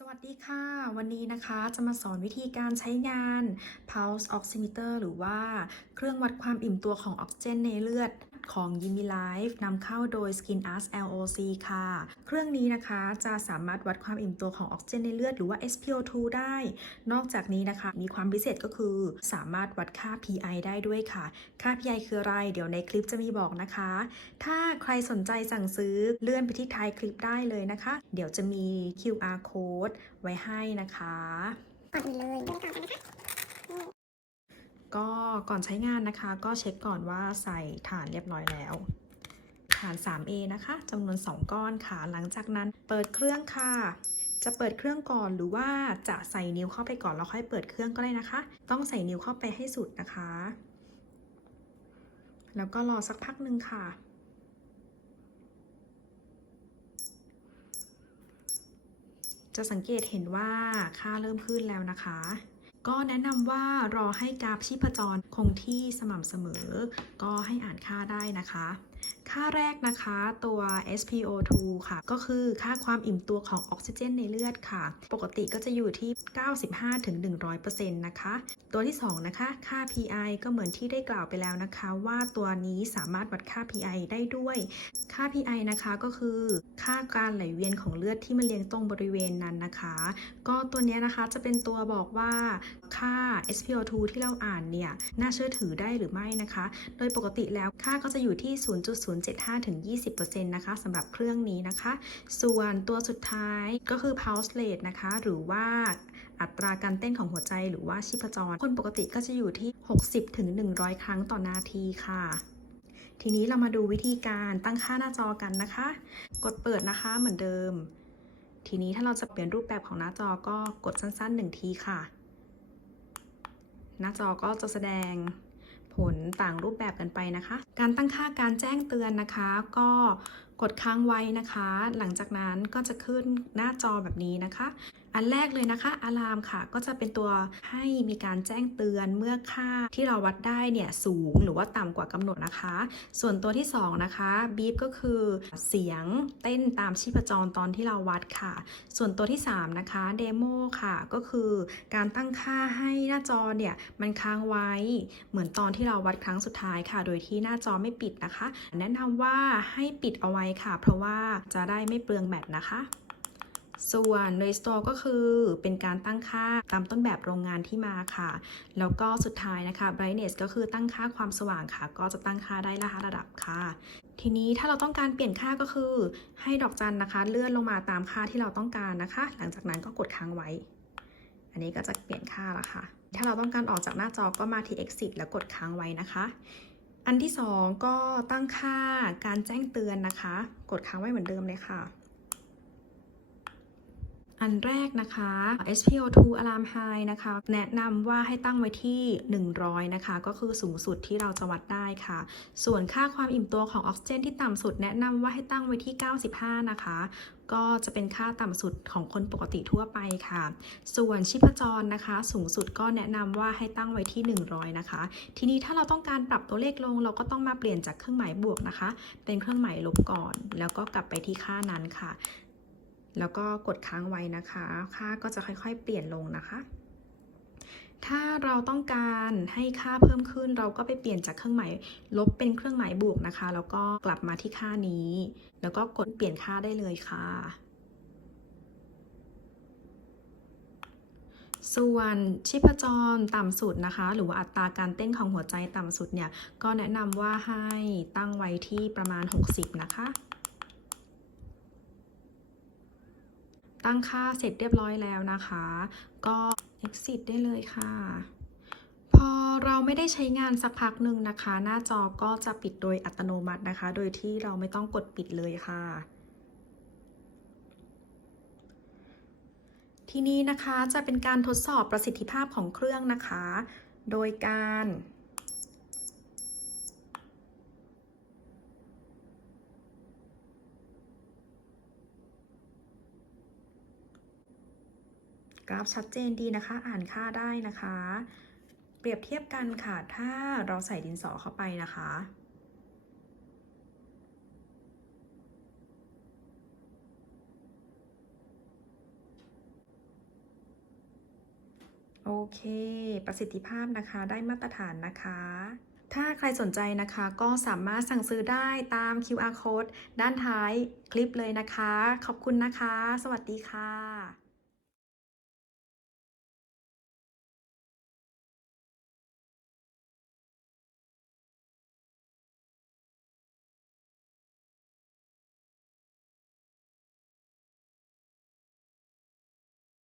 สวัสดีค่ะ วันนี้นะคะจะมาสอนวิธีการใช้งาน pulse oximeter หรือว่าเครื่องวัดความอิ่มตัวของออกซิเจนในเลือดของ Yimi Life นำเข้าโดย Skin Art LOC ค่ะ เครื่องนี้นะคะจะสามารถวัดความอิ่มตัวของออกซิเจนในเลือดหรือว่า SpO2 ได้ นอกจากนี้นะคะ มีความพิเศษก็คือสามารถวัดค่า PI ได้ด้วยค่ะ ค่า PI คืออะไร เดี๋ยวในคลิปจะมีบอกนะคะ ถ้าใครสนใจสั่งซื้อเลื่อนไปที่ท้ายคลิปได้เลยนะคะ เดี๋ยวจะมี QR code ไว้ให้นะคะก่อนอื่นเลยดูก่อกันนะคะ ก็ก่อนใช้งานนะคะ ก็เช็คก่อนว่าใส่ฐานเรียบร้อยแล้ว ฐาน 3A นะคะจำนวน 2 ก้อนค่ะ หลังจากนั้นเปิดเครื่องค่ะ จะเปิดเครื่องก่อนหรือว่าจะใส่นิ้วเข้าไปก่อนแล้วค่อยเปิดเครื่องก็ได้นะคะ ต้องใส่นิ้วเข้าไปให้สุดนะคะ แล้วก็รอสักพักหนึ่งค่ะจะสังเกตเห็นว่าค่าเริ่มขึ้นแล้วนะคะ ก็แนะนำว่ารอให้กราฟชีพจรคงที่สม่ำเสมอ ก็ให้อ่านค่าได้นะคะ ค่าแรกนะคะตัว SPO2 ค่ะ ก็คือค่าความอิ่มตัวของออกซิเจนในเลือดค่ะ ปกติก็จะอยู่ที่ 95-100%นะคะ ตัวที่ 2 นะคะ ค่า PI ก็เหมือนที่ได้กล่าวไปแล้วนะคะ ว่าตัวนี้สามารถวัดค่า PI ได้ด้วย ค่า PI นะคะก็คือค่าการไหลเวียนของเลือดที่มันเลี้ยงตรงบริเวณนั้นนะคะ ก็ตัวนี้นะคะจะเป็นตัวบอกว่าค่า SPO2 ที่เราอ่านเนี่ยน่าเชื่อถือได้หรือไม่นะคะ โดยปกติแล้วค่าก็จะอยู่ที่ 0 0.075-20%นะคะสำหรับเครื่องนี้นะคะ ส่วนตัวสุดท้ายก็คือ pulse rate นะคะ หรือว่าอัตราการเต้นของหัวใจหรือว่าชีพจร คนปกติก็จะอยู่ที่ 60-100 ครั้งต่อนาทีค่ะทีนี้เรามาดูวิธีการตั้งค่าหน้าจอกันนะคะ กดเปิดนะคะเหมือนเดิม ทีนี้ถ้าเราจะเปลี่ยนรูปแบบของหน้าจอก็กดสั้นๆ1ทีค่ะ หน้าจอก็จะแสดง ผลต่างรูปแบบกันไปนะคะ การตั้งค่าการแจ้งเตือนนะคะ ก็ กดค้างไว้นะคะ หลังจากนั้นก็จะขึ้นหน้าจอแบบนี้นะคะ อันแรกเลยนะคะอะลามค่ะ ก็จะเป็นตัวให้มีการแจ้งเตือนเมื่อค่าที่เราวัดได้เนี่ยสูงหรือว่าต่ำกว่ากำหนดนะคะ ส่วนตัวที่ 2 นะคะบีบก็คือเสียงเต้นตามชีพจรตอนที่เราวัดค่ะ ส่วนตัวที่ 3 นะคะเดโมค่ะ ก็คือการตั้งค่าให้หน้าจอเนี่ยมันค้างไว้เหมือนตอนที่เราวัดครั้งสุดท้ายค่ะ โดยที่หน้าจอไม่ปิดนะคะ แนะนำว่าให้ปิดเอาไว้ค่ะ เพราะว่าจะได้ไม่เปลืองแบตนะคะ ส่วน Restore ก็คือเป็นการตั้งค่าตามต้นแบบโรงงานที่มาค่ะ แล้วก็สุดท้ายนะคะ Brightness ก็คือตั้งค่าความสว่างค่ะ ก็จะตั้งค่าได้ละระดับค่ะ ทีนี้ถ้าเราต้องการเปลี่ยนค่าก็คือ ให้ดอกจันนะคะ เลื่อนลงมาตามค่าที่เราต้องการนะคะ หลังจากนั้นก็กดค้างไว้ อันนี้ก็จะเปลี่ยนค่าล้วค่ะ ถ้าเราต้องการออกจากหน้าจอก็มาที่ exit แล้วกดค้างไว้นะคะ อันที่ 2 ก็ตั้งค่าการแจ้งเตือนนะคะ กดค้างไว้เหมือนเดิมเลยค่ะ อันแรกนะคะ SpO2 alarm high นะคะ แนะนำว่าให้ตั้งไว้ที่ 100 นะคะ ก็คือสูงสุดที่เราจะวัดได้ค่ะ ส่วนค่าความอิ่มตัวของออกซิเจนที่ต่ำสุดแนะนำว่าให้ตั้งไว้ที่ 95 นะคะ ก็จะเป็นค่าต่ำสุดของคนปกติทั่วไปค่ะ ส่วนชีพจรนะคะ สูงสุดก็แนะนำว่าให้ตั้งไว้ที่ 100 นะคะ ทีนี้ถ้าเราต้องการปรับตัวเลขลง เราก็ต้องมาเปลี่ยนจากเครื่องหมายบวกนะคะ เป็นเครื่องหมายลบก่อน แล้วก็กลับไปที่ค่านั้นค่ะ แล้วก็กดค้างไว้นะคะ ค่าก็จะค่อยๆ เปลี่ยนลงนะคะ ถ้าเราต้องการให้ค่าเพิ่มขึ้น เราก็ไปเปลี่ยนจากเครื่องหมายลบเป็นเครื่องหมายบวกนะคะ แล้วก็กลับมาที่ค่านี้ แล้วก็กดเปลี่ยนค่าได้เลยค่ะ ส่วนชีพจรต่ำสุดนะคะ หรือว่าอัตราการเต้นของหัวใจต่ำสุดเนี่ย ก็แนะนำว่าให้ตั้งไว้ที่ประมาณ 60 นะคะ ตั้งค่าเสร็จเรียบร้อยแล้วนะคะ ก็ exit ได้เลยค่ะ พอเราไม่ได้ใช้งานสักพักหนึ่งนะคะ หน้าจอก็จะปิดโดยอัตโนมัตินะคะ โดยที่เราไม่ต้องกดปิดเลยค่ะทีนี้นะคะจะเป็นการทดสอบประสิทธิภาพของเครื่องนะคะ โดยการ กราฟชัดเจนดีนะคะ อ่านค่าได้นะคะ เปรียบเทียบกันค่ะ ถ้าเราใส่ดินสอเข้าไปนะคะโอเค ประสิทธิภาพนะคะ ได้มาตรฐานนะคะ ถ้าใครสนใจนะคะ ก็สามารถสั่งซื้อได้ตาม QR code ด้านท้ายคลิปเลยนะคะ ขอบคุณนะคะ สวัสดีค่ะ